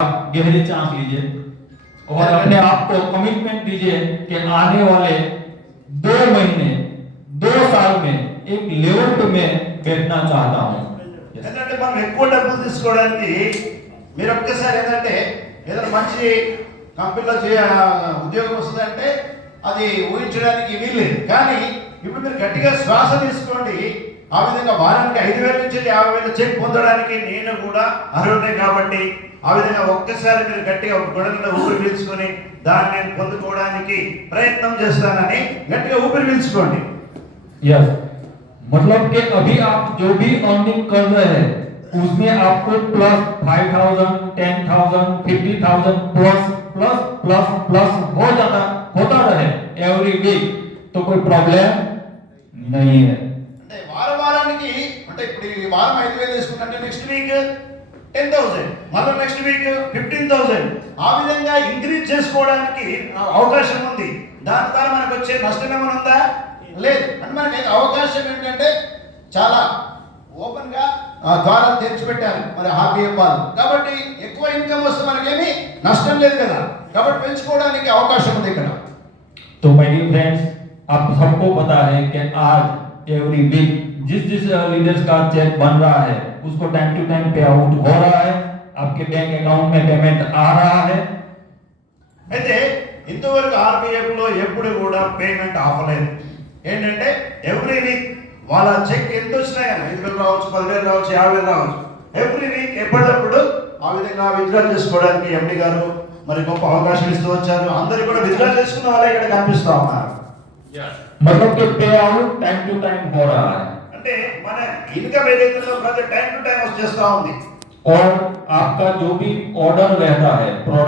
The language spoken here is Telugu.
गहरी सांस लीजिए और अपने आप को कमिटमेंट दीजिए कि आने वाले 2 महीने 2 साल में एक लेवल पे मैं बैठना चाहता हूँ। ఎందుకంటే మనం ఎక్కువ డబ్బులు తీసుకోవడానికి మీరు ఒక్కసారి ఏంటంటే ఏదైనా మంచి కంపెనీలో ఉద్యోగం వస్తుందంటే అది ఊహించడానికి వీల్లేదు. కానీ ఇప్పుడు మీరు గట్టిగా శ్వాస తీసుకోండి. ఆ విధంగా వారానికి 5,000 నుంచి 50,000 చెక్ పొందడానికి నేను కూడా అర్హుడే కాబట్టి ఆ విధంగా ఒక్కసారి మీరు గట్టిగా గొడవలో ఊపిరి పీల్చుకొని దాన్ని నేను పొందుకోవడానికి ప్రయత్నం చేస్తానని గట్టిగా ఊపిరి పీల్చుకోండి. यस, मतलब कि अभी आप जो भी अर्निंग कर रहे हैं उसमें आपको plus 5,000, 10,000, 50,000 plus plus plus plus होता रहे एवरी वीक, तो कोई प्रॉब्लम नहीं है. అంటే వారానికి అంటే ఇప్పుడు ఈ వారం 5,000 తీసుకున్నట్టే నెక్స్ట్ వీక్ 10,000, మళ్ళీ నెక్స్ట్ వీక్ 15,000 ఆ విధంగా ఇంక్రీజ్ చేసుకోవడానికి అవకాశం ఉంది. దాని ద్వారా మనకు వచ్చే నష్టం ఏమైనా ఉందా? లేదు. అంటే మనకి అవకాశం ఏంటంటే చాలా ఓపెన్ గా ద్వారా తెరిచిపెట్టారు మరి హ్యాపీ వాళ్ళు. కాబట్టి ఎక్కువ ఇన్కమ్ వస్తే మనకేమీ నష్టం లేదు కదా. కాబట్టి పెంచుకోవడానికి అవకాశం ఉంది ఇక్కడ. तो माय डियर फ्रेंड्स, आप सबको पता है कि आज एवरी वीक जिस लीडर्स का चेक बन रहा है उसको टाइम टू टाइम पे आउट हो रहा है, आपके बैंक अकाउंट में पेमेंट आ रहा है. అయితే ఇంతవరకు ఆర్బీఎఫ్ లో ఎప్పుడు కూడా పేమెంట్ ఆపలేదు. ఏంటంటే ఎవ్రీ వీక్ వాళ్ళ చెక్ ఎంత వచ్చినా కానీ 5,000 రావచ్చు, 10,000 రావచ్చు, 50,000 రావచ్చు, ఎవ్రీ వీక్ ఎప్పటికప్పుడు ఆ విధంగా విత్డ్రా చేసుకోవడానికి ఎండి గారు మరి గొప్ప అవకాశం ఇస్తూ వచ్చారు. అందరూ కూడా విత్డ్రా చేసుకున్న వాళ్ళే ఇక్కడ కనిపిస్తా ఉన్నారు. मतलब कि पे आउट टाइम टू टाइम हो रहा है. అంటే మన ఇన్కమ్ ఏదైతే ఉందో ప్రతి టైం టు టైం వచ్చేస్తా ఉంది. और आपका जो भी ऑर्डर रहता है प्रोडक्ट